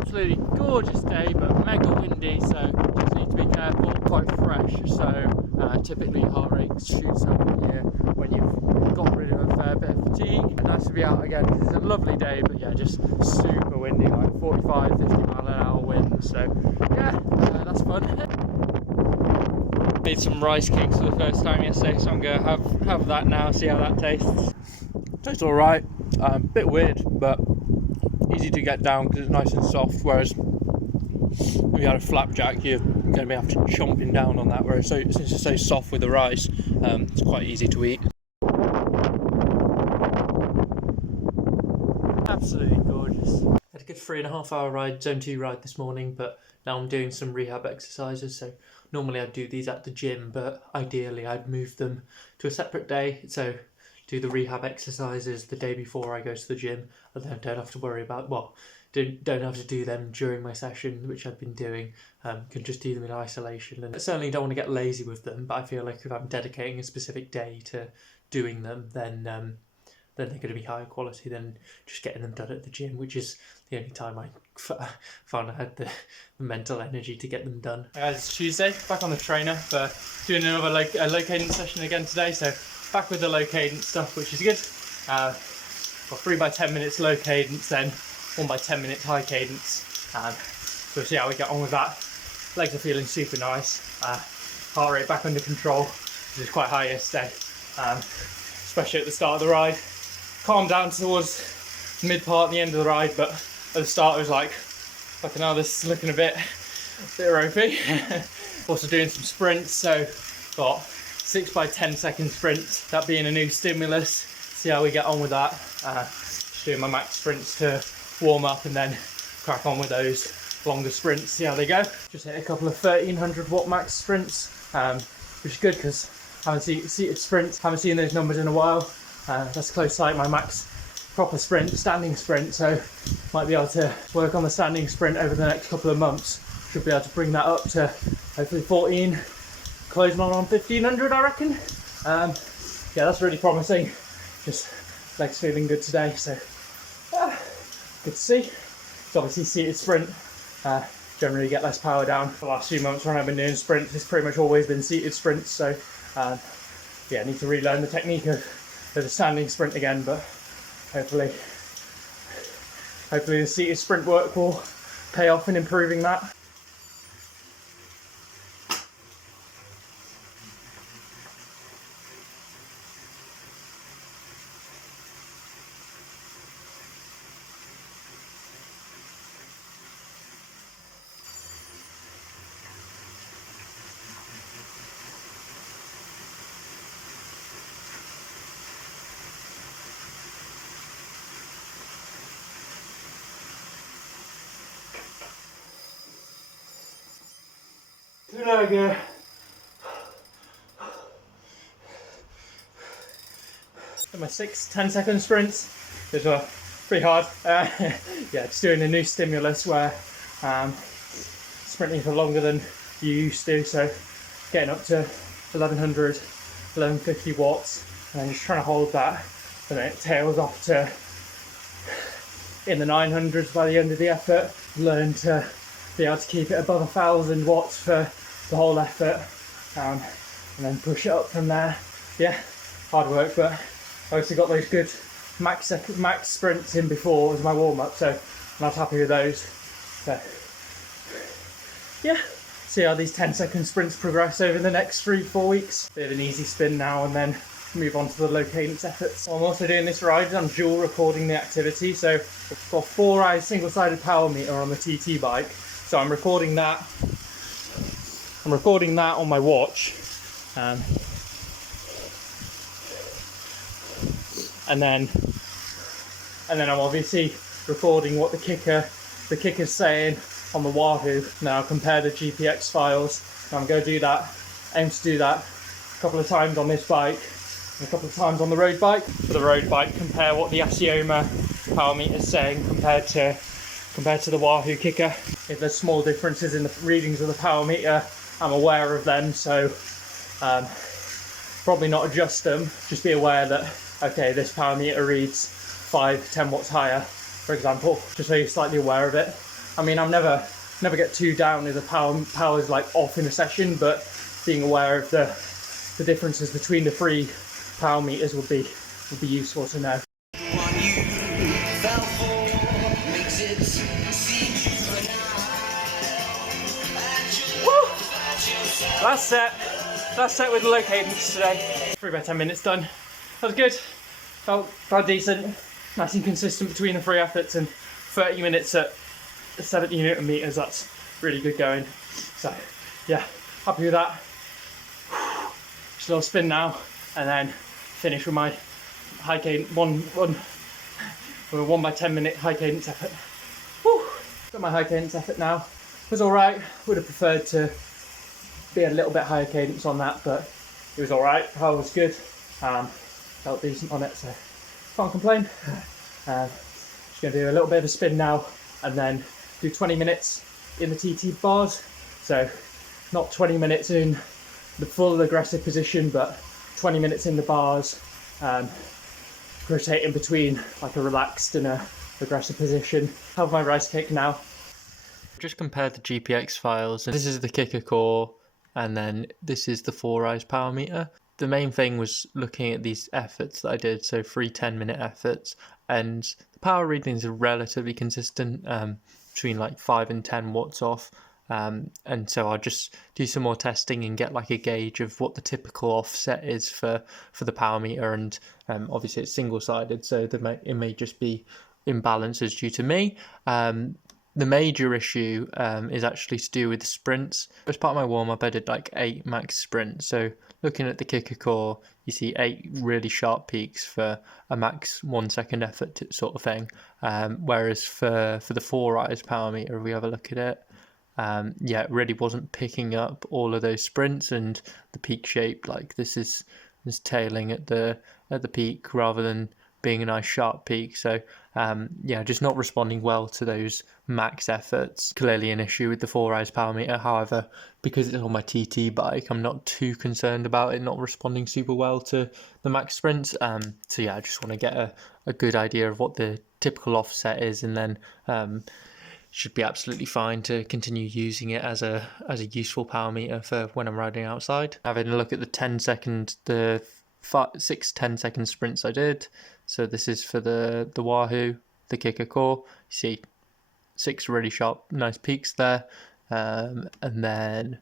Absolutely gorgeous day, but mega windy, so just need to be careful. Quite fresh, so typically heart rate shoots up when you've got rid of a fair bit of fatigue. And nice to be out again because it's a lovely day, but yeah, just super windy, like 45, 50 mile an hour wind. So yeah, that's fun. Made some rice cakes for the first time yesterday, so I'm gonna have that now, see how that tastes. Tastes all right. Bit weird, but easy to get down because it's nice and soft, whereas if you had a flapjack you're going to be have to chomping down on that, whereas since it's so soft with the rice, it's quite easy to eat. Absolutely gorgeous. Had a good 3.5 hour ride, zone 2 ride this morning, but now I'm doing some rehab exercises. So normally I'd do these at the gym, but ideally I'd move them to a separate day, so do the rehab exercises the day before I go to the gym, and then don't have to worry about, don't have to do them during my session, which I've been doing. Can just do them in isolation, and I certainly don't want to get lazy with them, but I feel like if I'm dedicating a specific day to doing them, then they're going to be higher quality than just getting them done at the gym, which is the only time I found I had the mental energy to get them done. Guys, it's Tuesday, back on the trainer for doing another low cadence session again today, so back with the low cadence stuff, which is good. Got 3 by 10 minutes low cadence, then 1 by 10 minutes high cadence. So we'll see how we get on with that. Legs are feeling super nice. Heart rate back under control, which was quite high yesterday, especially at the start of the ride. Calmed down towards the mid part, the end of the ride, but at the start it was like, fucking hell, this is looking a bit ropey. Also doing some sprints, so got 6 by 10 second sprints, that being a new stimulus. See how we get on with that. Just doing my max sprints to warm up and then crack on with those longer sprints, see how they go. Just hit a couple of 1300 watt max sprints, which is good because I haven't seen seated sprints, haven't seen those numbers in a while. That's close to like my max proper sprint, standing sprint, so might be able to work on the standing sprint over the next couple of months. Should be able to bring that up to hopefully 14, closing on 1500, I reckon. Yeah, that's really promising. Just legs feeling good today, so good to see. It's obviously seated sprint, generally get less power down. The last few months when I've been doing sprints, it's pretty much always been seated sprints, so yeah, I need to relearn the technique of the standing sprint again, but hopefully the seated sprint work will pay off in improving that. There we go. My 6-10 second sprints, which are pretty hard. Yeah, just doing a new stimulus where sprinting for longer than you used to, so getting up to 1100, 1150 watts, and just trying to hold that, and then it tails off to in the 900s by the end of the effort. Learn to be able to keep it above 1000 watts for the whole effort, and then push it up from there. Yeah, hard work, but I also got those good max sprints in before as my warm-up, so I was happy with those. So yeah, see how these 10-second sprints progress over the next 3-4 weeks. Bit of an easy spin now and then move on to the low cadence efforts. I'm also doing this ride, I'm dual recording the activity, so I've got 4-eye single-sided power meter on the TT bike, so I'm recording that on my watch, and then I'm obviously recording what the kicker's saying on the Wahoo. Now I'll compare the GPX files, and I'm going to do that, aim to do that a couple of times on this bike and a couple of times on the road bike. For the road bike, compare what the Asioma power meter is saying compared to the Wahoo kicker. If there's small differences in the readings of the power meter, I'm aware of them, so probably not adjust them, just be aware that, okay, this power meter reads 5-10 watts higher, for example, just so you're slightly aware of it. I mean, I'm never get too down if the power's like off in a session, but being aware of the differences between the three power meters would be useful to know. Woo! Last set with low cadence today. 3 by 10 minutes done. That was good. Felt decent. Nice and consistent between the 3 efforts, and 30 minutes at 70 Newton meters. That's really good going. So yeah, happy with that. Just a little spin now, and then finish with my high cadence one by 10 minute high cadence effort. Whew. Got my high cadence effort now. Was all right. Would have preferred to be a little bit higher cadence on that, but it was all right. Power was good. Felt decent on it, so can't complain. Just going to do a little bit of a spin now, and then do 20 minutes in the TT bars. So not 20 minutes in the full aggressive position, but 20 minutes in the bars, rotating between like a relaxed and a aggressive position. Have my rice cake now. Just compared the GPX files, and this is the kicker core, and then this is the 4-eyes power meter. The main thing was looking at these efforts that I did, so 3 10-minute efforts, and the power readings are relatively consistent, between like 5 and 10 watts off. And so I'll just do some more testing and get like a gauge of what the typical offset is for the power meter, and obviously it's single-sided, so it may just be imbalances due to me. The major issue is actually to do with the sprints. As part of my warm-up, I did like 8 max sprints. So looking at the kicker core, you see 8 really sharp peaks for a max 1 second effort sort of thing. Whereas for the 4-eyes power meter, if we have a look at it, yeah, it really wasn't picking up all of those sprints, and the peak shape, like this is tailing at the peak rather than being a nice sharp peak. So yeah, just not responding well to those max efforts. Clearly an issue with the 4-eyes power meter. However, because it's on my TT bike, I'm not too concerned about it not responding super well to the max sprints. So yeah, I just want to get a good idea of what the typical offset is, and then should be absolutely fine to continue using it as a useful power meter for when I'm riding outside. Having a look at the 6 10-second sprints I did. So this is for the Wahoo, the kicker core. You see 6 really sharp, nice peaks there. And then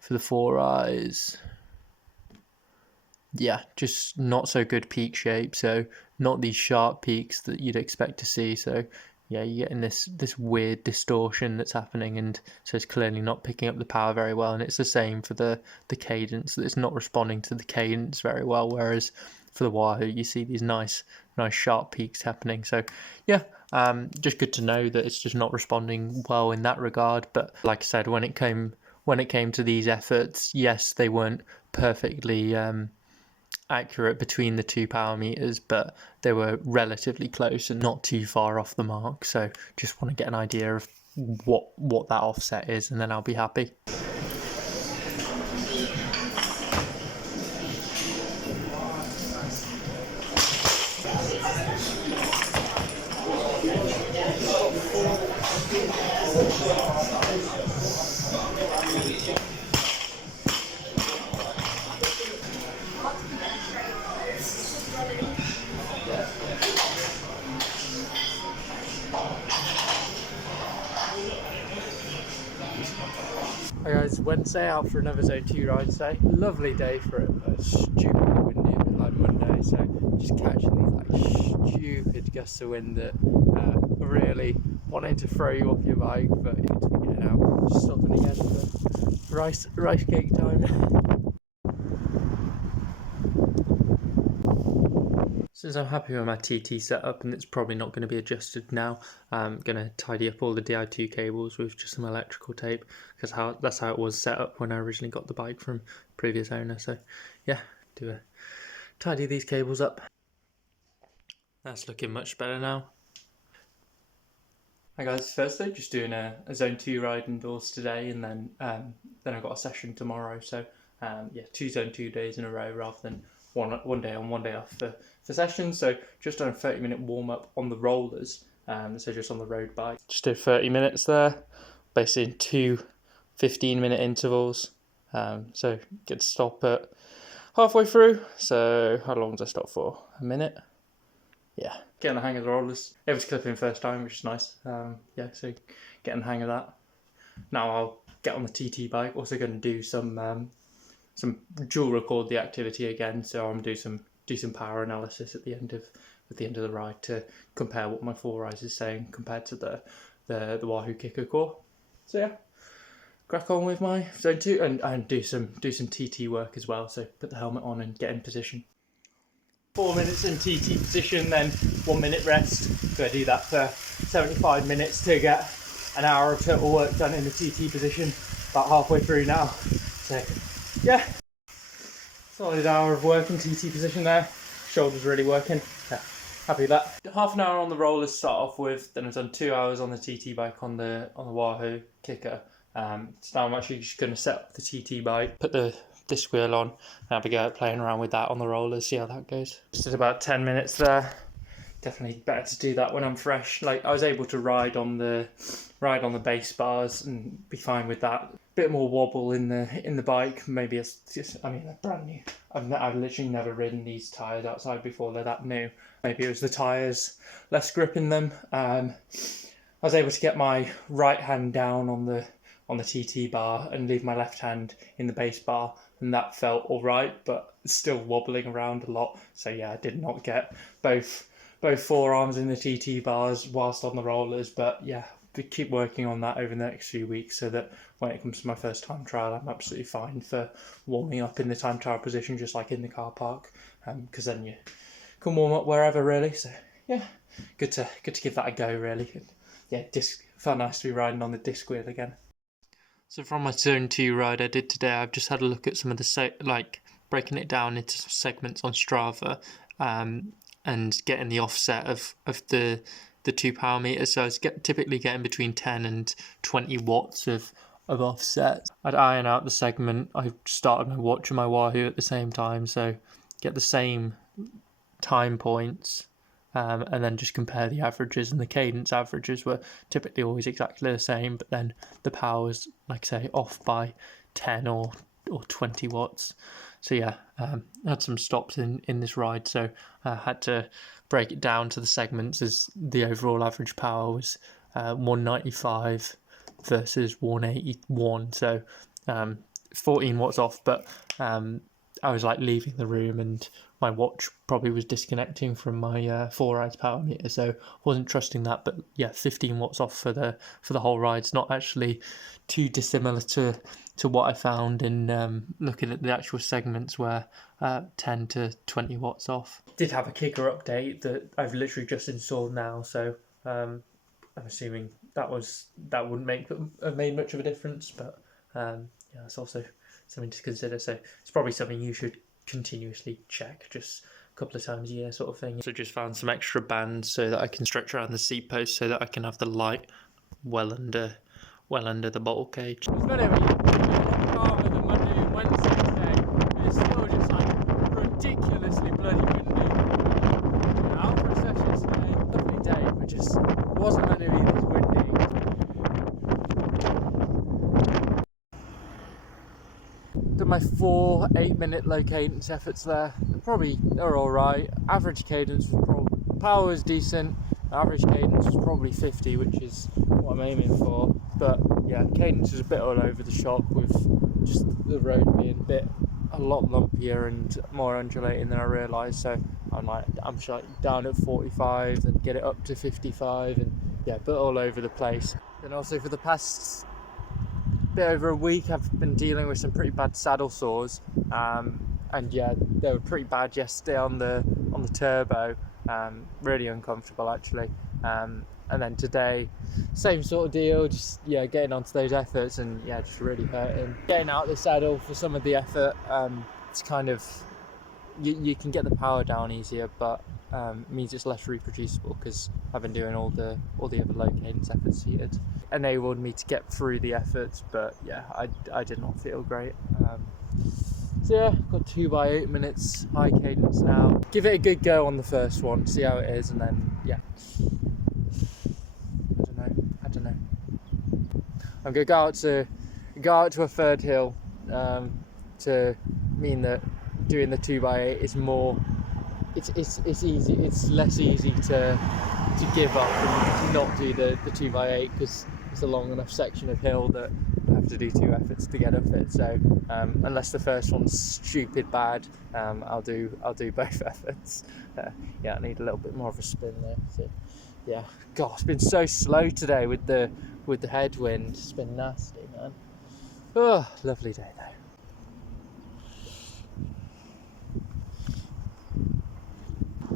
for the 4-eyes, yeah, just not so good peak shape. So not these sharp peaks that you'd expect to see. So yeah, you're getting this weird distortion that's happening, and so it's clearly not picking up the power very well. And it's the same for the cadence, that it's not responding to the cadence very well, whereas for the Wahoo you see these nice sharp peaks happening. So yeah, just good to know that it's just not responding well in that regard. But like I said, when it came to these efforts, yes, they weren't perfectly accurate between the 2 power meters, but they were relatively close and not too far off the mark. So just want to get an idea of what that offset is, and then I'll be happy. Hi guys, Wednesday, out for another Zone 2 ride today. Lovely day for it, but stupidly windy, a bit like Monday, so just catching these like stupid gusts of wind that really wanting to throw you off your bike, but you need to be getting out. Just stopping again for rice cake time. Since I'm happy with my TT setup, and it's probably not going to be adjusted now, I'm going to tidy up all the Di2 cables with just some electrical tape, because that's how it was set up when I originally got the bike from previous owner. So yeah, tidy these cables up. That's looking much better now. Hi guys, Thursday, just doing a Zone 2 ride indoors today, and then I've got a session tomorrow. So yeah, 2 Zone 2 days in a row rather than one day on, one day off for sessions. So just done a 30-minute warm-up on the rollers, so just on the road bike. Just did 30 minutes there, basically in two 15-minute intervals. So get to stop at halfway through. So how long does I stop for? A minute? Yeah, getting the hang of the rollers. It was clipping first time, which is nice. Yeah, so getting the hang of that. Now I'll get on the TT bike. Also going to do some dual record the activity again. So I'm do some power analysis at the end of the ride to compare what my 4Rise is saying compared to the Wahoo Kicker Core. So yeah, crack on with my zone 2 and do some TT work as well. So put the helmet on and get in position. 4 minutes in TT position, then 1 minute rest. So I do that for 75 minutes to get an hour of total work done in the TT position. About halfway through now. So yeah, solid hour of work in TT position there. Shoulders really working. Yeah, happy with that. Half an hour on the rollers to start off with. Then I've done 2 hours on the TT bike on the Wahoo Kicker. So now I'm actually just going to set up the TT bike, put the disc wheel on, and have a go at playing around with that on the rollers, see how that goes. Just did about 10 minutes there. Definitely better to do that when I'm fresh. Like, I was able to ride on the base bars and be fine with that. Bit more wobble in the bike. Maybe it's just, I mean, they're brand new. I've literally never ridden these tyres outside before. They're that new. Maybe it was the tyres, less grip in them. I was able to get my right hand down on the TT bar and leave my left hand in the base bar, and that felt all right, but still wobbling around a lot. So yeah, I did not get both forearms in the TT bars whilst on the rollers, but yeah, we keep working on that over the next few weeks so that when it comes to my first time trial, I'm absolutely fine for warming up in the time trial position, just like in the car park, because then you can warm up wherever really. So yeah, good to give that a go really. Yeah, felt nice to be riding on the disc wheel again. So from my zone 2 ride I did today, I've just had a look at some of the breaking it down into some segments on Strava, and getting the offset of the 2 power meters. So I was typically getting between 10 and 20 watts of offset. I'd iron out the segment. I started my watch and my Wahoo at the same time, so get the same time points. And then just compare the averages, and the cadence averages were typically always exactly the same, but then the power was, like I say, off by 10 or 20 watts. So yeah, I had some stops in this ride, so I had to break it down to the segments, as the overall average power was 195 versus 181, so 14 watts off, but I was like leaving the room and my watch probably was disconnecting from my 4Rise power meter, so wasn't trusting that. But yeah, 15 watts off for the whole ride. It's not actually too dissimilar to what I found in looking at the actual segments, where 10 to 20 watts off. Did have a kicker update that I've literally just installed now, so I'm assuming that wouldn't have made much of a difference, but yeah, it's also something to consider. So it's probably something you should continuously check, just a couple of times a year sort of thing. So just found some extra bands so that I can stretch around the seat post so that I can have the light well under the bottle cage. It's been a lot calmer than Monday and Wednesday today. It's still just like ridiculously bloody windy. Out for a session today, lovely day, but just wasn't meant to be this windy. Did my 4 8-minute low cadence efforts there. They're all right. Average cadence was power was decent. Average cadence was probably 50, which is what I'm aiming for. But yeah, cadence was a bit all over the shop, with just the road being a lot lumpier and more undulating than I realised. So I'm down at 45, then get it up to 55, and yeah, a bit all over the place. And also for the past bit over a week, I've been dealing with some pretty bad saddle sores, and yeah, they were pretty bad yesterday on the turbo, really uncomfortable actually, and then today same sort of deal, just yeah, getting onto those efforts and yeah, just really hurting. Getting out the saddle for some of the effort, it's kind of, you can get the power down easier, but it means it's less reproducible, because I've been doing all the other low cadence efforts heated. Enabled me to get through the efforts, but yeah, I did not feel great. So yeah, got 2 by 8 minutes high cadence now. Give it a good go on the first one, see how it is, and then yeah. I'm gonna go out to a third hill to mean that doing the 2x8 is more. It's easy. It's less easy to give up and not do the 2x8 because it's a long enough section of hill that I have to do 2 efforts to get up it. So unless the first one's stupid bad, I'll do both efforts. Yeah, I need a little bit more of a spin there. So yeah, God, it's been so slow today with the headwind. It's been nasty, man. Oh, lovely day though.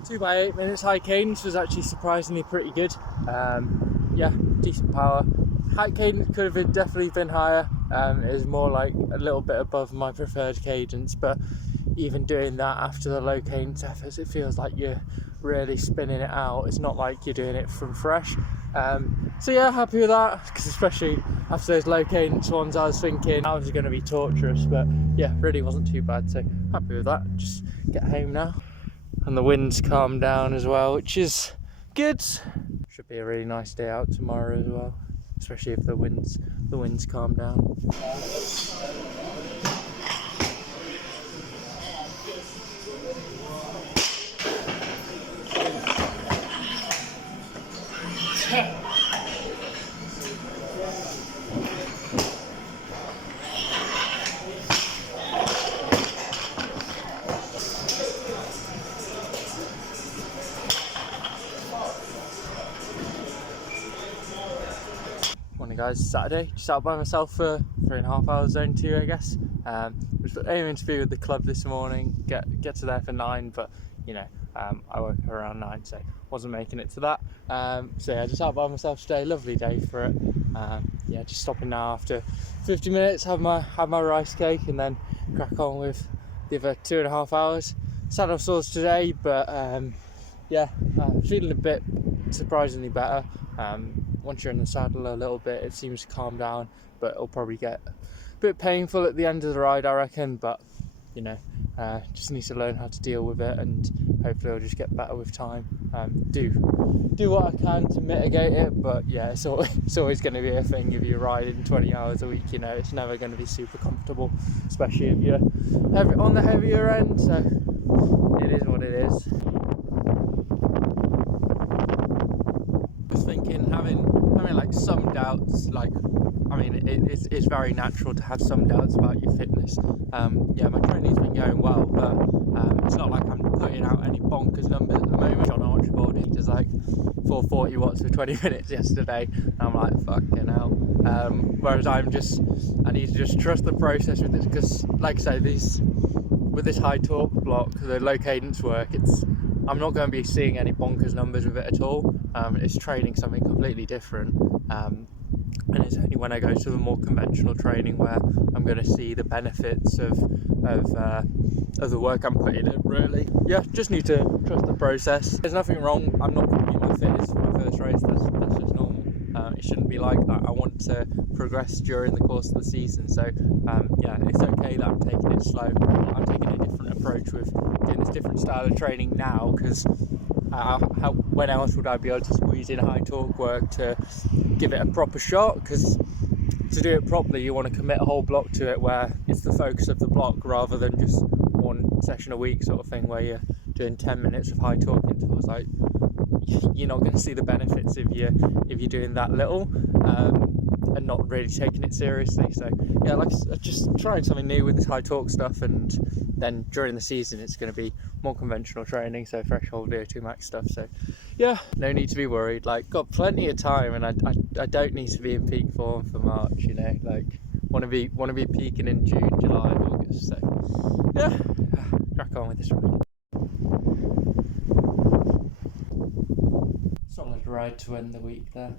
2x8 minutes high cadence was actually surprisingly pretty good. Yeah, decent power. High cadence could have definitely been higher. It was more like a little bit above my preferred cadence, but even doing that after the low cadence efforts, it feels like you're really spinning it out. It's not like you're doing it from fresh. So yeah, happy with that, because especially after those low cadence ones, I was thinking that was going to be torturous, but yeah, really wasn't too bad. So happy with that. Just get home now. And the wind's calmed down as well, which is good. Should be a really nice day out tomorrow as well, especially if the winds calm down. Morning guys, Saturday, just out by myself for 3.5 hours, zone 2 I guess. Was aiming to be with the club this morning, get to there for 9, but you know, I woke up around 9, so wasn't making it to that. So yeah, just out by myself today, lovely day for it. Yeah, just stopping now after 50 minutes, have my rice cake and then crack on with the other 2.5 hours. Saddle sores today, but yeah, feeling a bit surprisingly better. Once you're in the saddle a little bit, it seems to calm down, but it'll probably get a bit painful at the end of the ride, I reckon. But you know, just need to learn how to deal with it, and hopefully I'll just get better with time. Do what I can to mitigate it, but yeah, it's always going to be a thing if you're riding 20 hours a week. You know, it's never going to be super comfortable, especially if you're on the heavier end. So it is what it is. Thinking having like some doubts, like I mean it's very natural to have some doubts about your fitness. Yeah, my training's been going well, but it's not like I'm putting out any bonkers numbers at the moment. John Archibald, he does like 440 watts for 20 minutes yesterday, and I'm like fucking hell. Whereas I need to just trust the process with this, because like I say, with this high torque block, the low cadence work, I'm not going to be seeing any bonkers numbers with it at all. It's training something completely different, and it's only when I go to the more conventional training where I'm going to see the benefits of the work I'm putting in. Really, yeah, just need to trust the process. There's nothing wrong. I'm not going to be my fittest for my first race. That's just normal. It shouldn't be like that. I want to progress during the course of the season, so yeah, it's okay that I'm taking it slow. I'm taking a different approach with doing this different style of training now, because when else would I be able to squeeze in high torque work to give it a proper shot? Because to do it properly, you want to commit a whole block to it, where it's the focus of the block rather than just one session a week sort of thing where you're doing 10 minutes of high torque intervals. Like, you're not going to see the benefits if you're doing that little and not really taking it seriously. So yeah, like just trying something new with this high torque stuff, and then during the season it's going to be more conventional training, so threshold VO2 max stuff. So yeah, no need to be worried. Like, got plenty of time, and I don't need to be in peak form for March. You know, like want to be peaking in June, July, August. So yeah, crack on with this ride. Solid ride to end the week there.